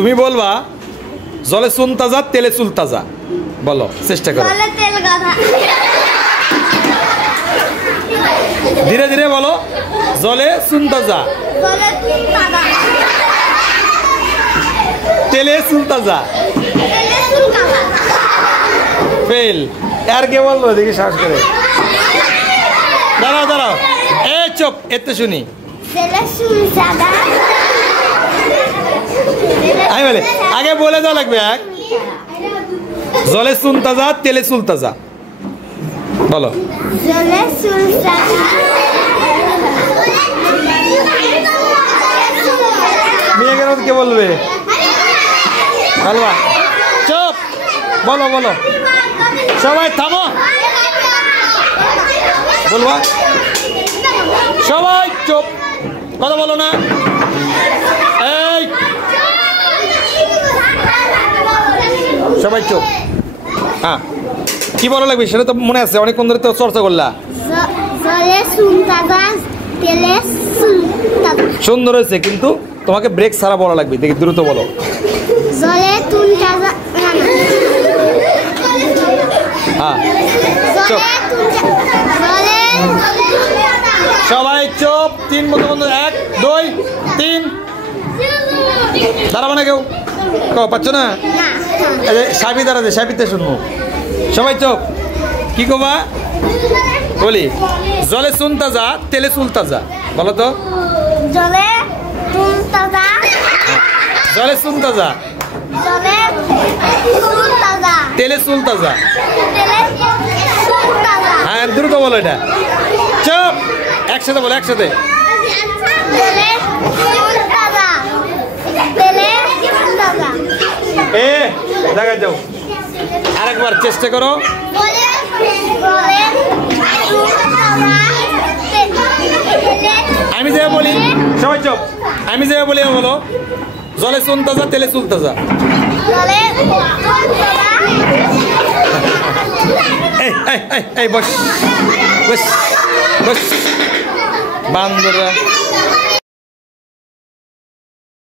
তুমি বলবা জলে চুন তাজা তেলে চুল তাজা। বলো, চেষ্টা করো। ধীরে ধীরে বলো। জলে চুন তাজা তেলে চুল তাজা। ফেল। আর কে বলবো দেখি সাহস করে। দাঁড়াও দাঁড়াও, এ চুপ, এতে শুনি। আমি বলে আগে বলে দেওয়া লাগবে। এক, জলে চুন তাজা তেলে চুল তাজা। বলো। মেয়েকে কে বলবে? বলবা। চুপ, বলো বলো, সবাই থামো। বলবা, সবাই চুপ, কথা বলো না। এই সবাই চুপ। হ্যাঁ, কি বলা লাগবে সেটা তো মনে আছে, অনেকক্ষণ ধরে তো চর্চা করলা। সুন্দর হয়েছে, কিন্তু তোমাকে ব্রেক ছাড়া বলা লাগবে। দেখি দ্রুত বলো। হ্যাঁ, চুপ, সবাই চুপ। 3 মতো বন্ধু, 1 2 3। দাঁড়াবো না কেউ, পাচ্ছ না? সাবি দাঁড়াতে, সাবিতে শুনবো। সবাই চুপ। কি কবা? বলি, জলে চুন তাজা তেলে চুল তাজা। বলো তো। জলে চুন তাজা তেলে চুল তাজা। হ্যাঁ, দ্রুত বলো এটা। চুপ, একসাথে বলো, একসাথে। এ জায়গায় যাও, আরেকবার চেষ্টা করো। আমি যে বলি, সবাই চুপ। আমি যে বলি বলো, জলে চুন তাজা তেলে চুল তাজা। এই বস বস বস, বান্দররা।